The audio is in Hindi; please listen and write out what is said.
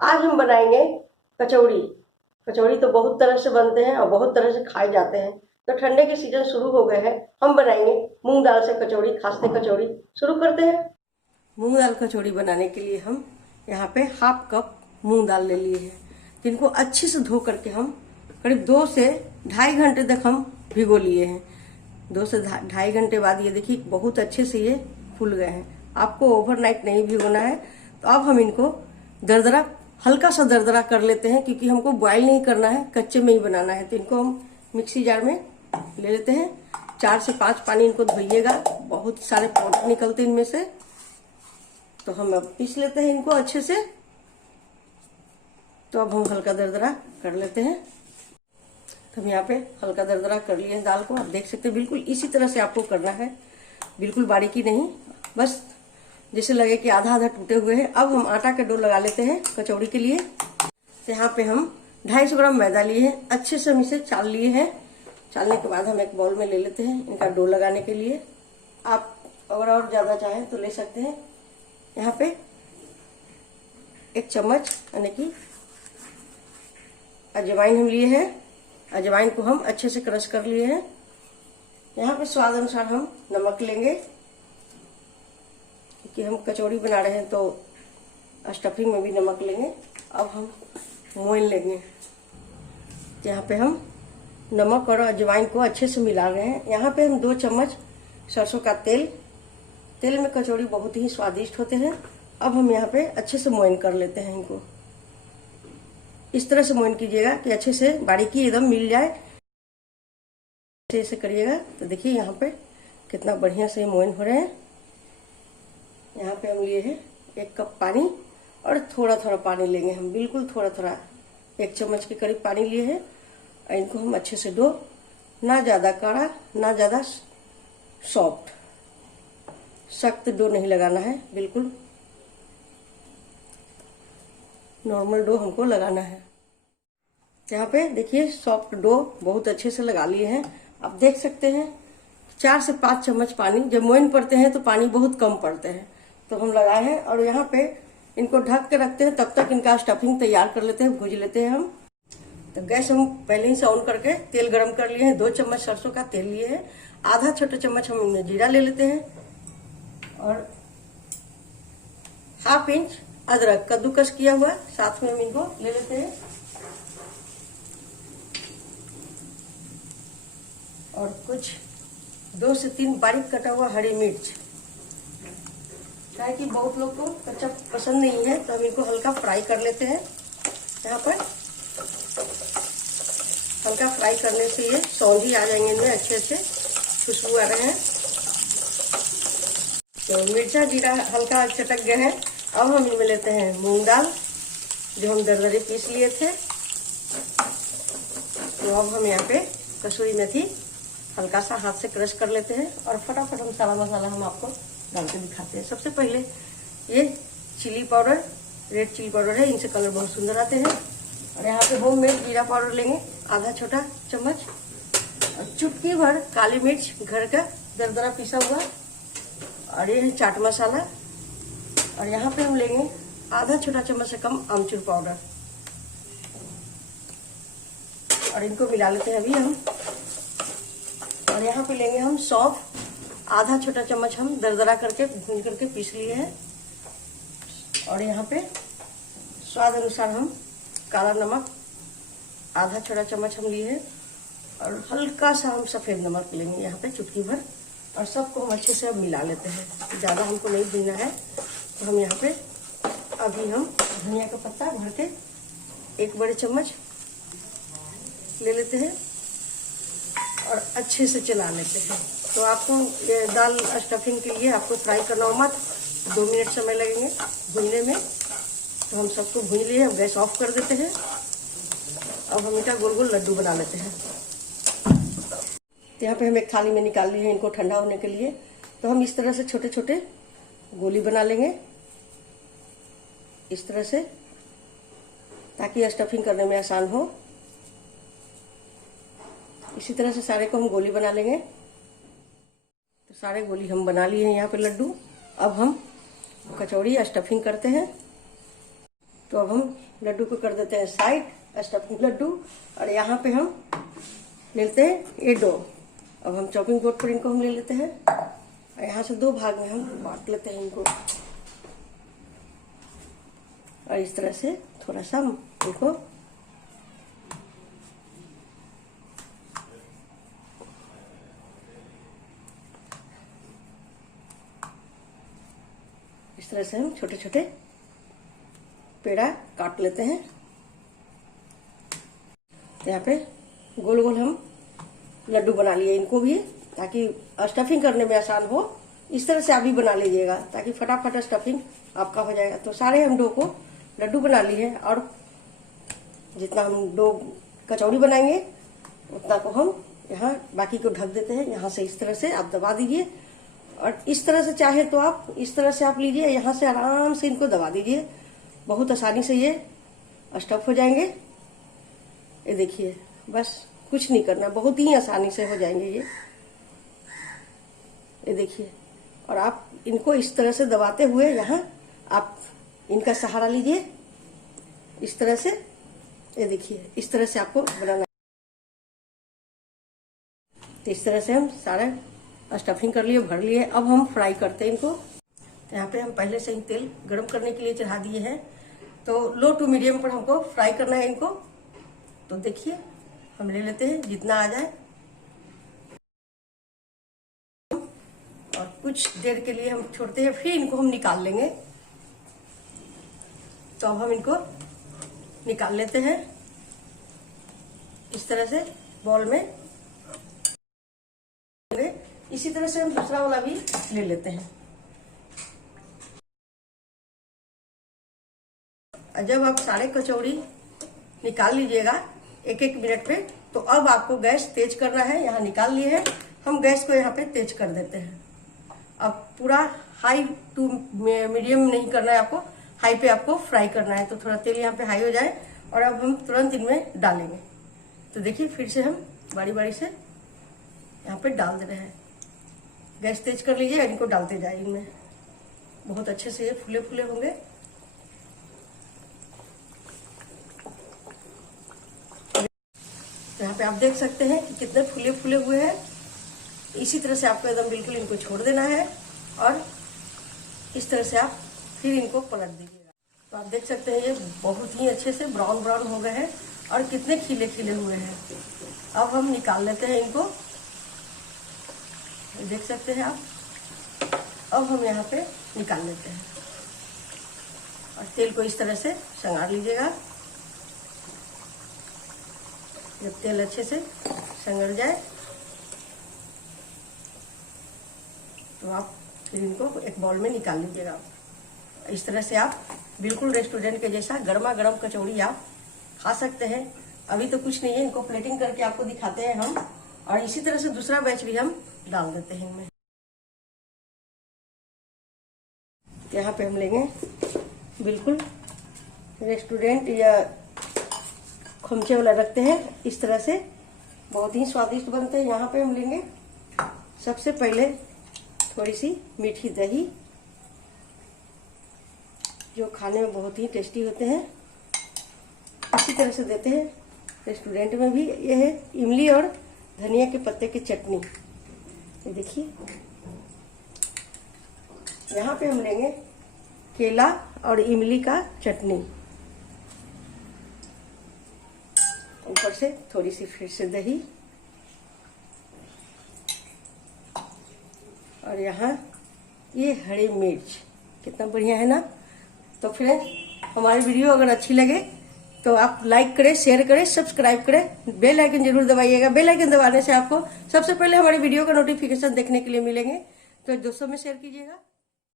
आज हम बनाएंगे कचौड़ी। कचौड़ी तो बहुत तरह से बनते हैं और बहुत तरह से खाए जाते हैं। तो ठंडे के सीजन शुरू हो गए हैं, हम बनाएंगे मूंग दाल से कचौड़ी, खासते कचौड़ी। शुरू करते हैं। मूंग दाल कचौड़ी बनाने के लिए हम यहाँ पे हाफ कप मूंग दाल ले लिए हैं, जिनको अच्छे से धो करके हम करीब 2 से ढाई घंटे तक हम भिगो लिए हैं। 2 से ढाई घंटे बाद ये देखिए बहुत अच्छे से ये फूल गए हैं। आपको ओवरनाइट नहीं भिगोना है। तो अब हम इनको दरदरा, हल्का सा दरदरा कर लेते हैं, क्योंकि हमको बॉयल नहीं करना है, कच्चे में ही बनाना है। तो इनको हम मिक्सी जार में ले लेते हैं। 4 से 5 पानी इनको धोइएगा, बहुत सारे पाउडर निकलते हैं इनमें से। तो हम अब पीस लेते हैं इनको अच्छे से। तो अब हम हल्का दरदरा कर लेते हैं। तो हम यहाँ पे हल्का दरदरा कर लिए हैं दाल को। आप देख सकते हैं बिल्कुल इसी तरह से आपको करना है, बिल्कुल बारीकी नहीं, बस जैसे लगे कि आधा आधा टूटे हुए हैं। अब हम आटा का डो लगा लेते हैं कचौड़ी के लिए। तो यहाँ पे हम 250 ग्राम मैदा लिए हैं, अच्छे से हम इसे चाल लिए हैं। चालने के बाद हम एक बाउल में ले लेते हैं इनका डो लगाने के लिए। आप अगर और ज्यादा चाहें तो ले सकते हैं। यहाँ पे 1 चम्मच यानी कि अजवाइन हम लिए हैं। अजवाइन को हम अच्छे से क्रश कर लिए हैं। यहाँ पे स्वाद अनुसार हम नमक लेंगे, क्योंकि हम कचौड़ी बना रहे हैं तो स्टफिंग में भी नमक लेंगे। अब हम मोइन लेंगे। यहाँ पे हम नमक और अजवाइन को अच्छे से मिला रहे हैं। यहाँ पे हम 2 चम्मच सरसों का तेल में कचौड़ी बहुत ही स्वादिष्ट होते हैं। अब हम यहाँ पे अच्छे से मोइन कर लेते हैं इनको। इस तरह से मोइन कीजिएगा कि अच्छे से बारीकी एकदम मिल जाए। ऐसे करिएगा तो देखिए यहाँ पे कितना बढ़िया से मोइन हो रहे हैं। यहाँ पे हम लिए हैं 1 कप पानी, और थोड़ा थोड़ा पानी लेंगे हम, बिल्कुल थोड़ा थोड़ा, 1 चम्मच के करीब पानी लिए हैं। और इनको हम अच्छे से डो, ना ज्यादा कड़ा ना ज्यादा सॉफ्ट, सख्त डो नहीं लगाना है, बिल्कुल नॉर्मल डो हमको लगाना है। यहाँ पे देखिए सॉफ्ट डो बहुत अच्छे से लगा लिए हैं। आप देख सकते हैं 4 से 5 चम्मच पानी, जब मोइन पड़ते हैं तो पानी बहुत कम पड़ते हैं, तो हम लगाए हैं। और यहाँ पे इनको ढक के रखते हैं, तब तक इनका स्टफिंग तैयार कर लेते हैं, भूज लेते हैं हम। तो गैस हम पहले ही से ऑन करके तेल गरम कर लिए हैं। 2 चम्मच सरसों का तेल लिए हैं। आधा छोटा चम्मच हम इनमें जीरा ले लेते हैं, और ½ इंच अदरक कद्दूकस किया हुआ साथ में हम इनको ले लेते हैं। और कुछ 2 से 3 बारीक कटा हुआ हरी मिर्च। क्या है कि बहुत लोग को कच्चा पसंद नहीं है, तो हम इनको हल्का फ्राई कर लेते हैं। यहाँ पर हल्का फ्राई करने से ये सौंधी आ जाएंगे, इनमें अच्छे अच्छे खुशबू आ रहे हैं। तो मिर्चा जीरा हल्का चटक गए हैं। अब हम इनमें लेते हैं मूंग दाल, जो हम दरदरे पीस लिए थे। तो अब हम यहाँ पे कसूरी मेथी हल्का सा हाथ से क्रश कर लेते हैं, और फटाफट हम सारा मसाला हम आपको डाल के दिखाते हैं। सबसे पहले ये chilli powder, red chilli powder है, इनसे कलर बहुत सुंदर आते हैं। और यहाँ पे होममेड जीरा पाउडर लेंगे आधा छोटा चम्मच, और चुटकी भर काली मिर्च घर का दरदरा पिसा हुआ, और ये है चाट मसाला। और यहाँ पे हम लेंगे आधा छोटा चम्मच से कम आमचूर पाउडर, और इनको मिला लेते हैं अभी हम। और यहाँ पे लेंगे हम सौंफ, आधा छोटा चम्मच हम दरदरा करके भून करके पीस लिए हैं। और यहाँ पे स्वाद अनुसार हम काला नमक आधा छोटा चम्मच हम लिए हैं, और हल्का सा हम सफेद नमक लेंगे यहाँ पे चुटकी भर, और सबको हम अच्छे से अब मिला लेते हैं। ज्यादा हमको नहीं भूनना है। तो हम यहाँ पे अभी हम धनिया का पत्ता भर के 1 बड़े चम्मच ले लेते हैं, और अच्छे से चला लेते हैं। तो आपको ये दाल स्टफिंग के लिए आपको फ्राई करना हो मत, 2 मिनट समय लगेंगे भूनने में। तो हम सबको भून लिए, अब गैस ऑफ कर देते हैं। अब हम इनका गोल गोल लड्डू बना लेते हैं। तो यहाँ पे हम एक थाली में निकाल लिए हैं इनको ठंडा होने के लिए। तो हम इस तरह से छोटे छोटे गोली बना लेंगे, इस तरह से, ताकि स्टफिंग करने में आसान हो। इसी तरह से सारे को हम गोली बना लेंगे। तो सारे गोली हम बना लिए हैं यहाँ पे लड्डू। अब हम कचौड़ी स्टफिंग करते हैं। तो तो अब हम लड्डू को कर देते हैं साइड, स्टफिंग लड्डू। और यहाँ पे हम लेते हैं ये डो। अब हम चॉपिंग बोर्ड पर इनको हम ले लेते हैं और यहाँ से 2 भाग में हम बांट लेते हैं इनको। और इस तरह से थोड़ा सा इनको इस तरह से हम छोटे छोटे पेड़ा काट लेते हैं। तो यहाँ पे गोल गोल हम लड्डू बना लिए इनको भी, ताकि स्टफिंग करने में आसान हो। इस तरह से आप भी बना लीजिएगा ताकि फटाफट स्टफिंग आपका हो जाएगा। तो सारे हम डो को लड्डू बना लिए हैं और जितना हम डो कचौड़ी बनाएंगे उतना को हम यहाँ बाकी को ढक देते हैं। यहाँ से इस तरह से आप दबा दीजिए और इस तरह से चाहे तो आप इस तरह से आप लीजिए, यहाँ से आराम से इनको दबा दीजिए। बहुत आसानी से ये स्टफ हो जाएंगे। ये देखिए, बस कुछ नहीं करना, बहुत ही आसानी से हो जाएंगे ये देखिए। और आप इनको इस तरह से दबाते हुए यहाँ आप इनका सहारा लीजिए इस तरह से। ये देखिए, इस तरह से आपको बनाना है। तो इस तरह से हम सारा स्टफिंग कर लिए, भर लिए। अब हम फ्राई करते हैं इनको। तो यहाँ पे हम पहले से ही तेल गरम करने के लिए चढ़ा दिए हैं। तो लो टू मीडियम पर हमको फ्राई करना है इनको। तो देखिए, हम ले लेते हैं जितना आ जाए और कुछ देर के लिए हम छोड़ते हैं, फिर इनको हम निकाल लेंगे। तो अब हम इनको निकाल लेते हैं इस तरह से बॉल में। इसी तरह से हम दूसरा वाला भी ले लेते हैं। जब आप सारे कचौड़ी निकाल लीजिएगा 1-1 मिनट पे, तो अब आपको गैस तेज करना है। यहाँ निकाल लिए हैं, हम गैस को यहाँ पे तेज कर देते हैं। अब पूरा हाई टू मीडियम नहीं करना है आपको, हाई पे आपको फ्राई करना है। तो थोड़ा तेल यहाँ पे हाई हो जाए और अब हम तुरंत इनमें डालेंगे। तो देखिए, फिर से हम बारी बारी से यहाँ पे डाल दे रहे हैं। गैस तेज कर लीजिए, इनको डालते जाइए इनमें। बहुत अच्छे से ये फूले फूले होंगे। यहाँ पे आप देख सकते हैं कि कितने फूले फूले हुए हैं। इसी तरह से आपको एकदम बिल्कुल इनको छोड़ देना है और इस तरह से आप फिर इनको पलट दीजिएगा। तो आप देख सकते हैं ये बहुत ही अच्छे से ब्राउन ब्राउन हो गए हैं और कितने खिले खिले हुए हैं। अब हम निकाल लेते हैं इनको, देख सकते हैं आप। अब हम यहाँ पे निकाल लेते हैं और तेल को इस तरह से संगार लीजिएगा। जब तेल अच्छे से संगर जाए तो आप फिर इनको एक बाउल में निकाल लीजिएगा। इस तरह से आप बिल्कुल रेस्टोरेंट के जैसा गर्मा गर्म कचौड़ी आप खा सकते हैं। अभी तो कुछ नहीं है, इनको प्लेटिंग करके आपको दिखाते हैं हम। और इसी तरह से दूसरा बैच भी हम डाल देते हैं इनमें। यहाँ पे हम लेंगे बिल्कुल रेस्टोरेंट या खमचे वाला रखते हैं, इस तरह से बहुत ही स्वादिष्ट बनते हैं। यहाँ पे हम लेंगे सबसे पहले थोड़ी सी मीठी दही, जो खाने में बहुत ही टेस्टी होते हैं। इसी तरह से देते हैं रेस्टोरेंट में भी। ये है इमली और धनिया के पत्ते की चटनी। ये देखिए, यहाँ पे हम लेंगे केला और इमली का चटनी। ऊपर से थोड़ी सी फिर से दही और यहाँ ये हरी मिर्च। कितना बढ़िया है ना। तो फ्रेंड्स, हमारी वीडियो अगर अच्छी लगे तो आप लाइक करें, शेयर करें, सब्सक्राइब करें, बेल आइकन जरूर दबाइएगा। बेल आइकन दबाने से आपको सबसे पहले हमारी वीडियो का नोटिफिकेशन देखने के लिए मिलेंगे। तो दोस्तों में शेयर कीजिएगा।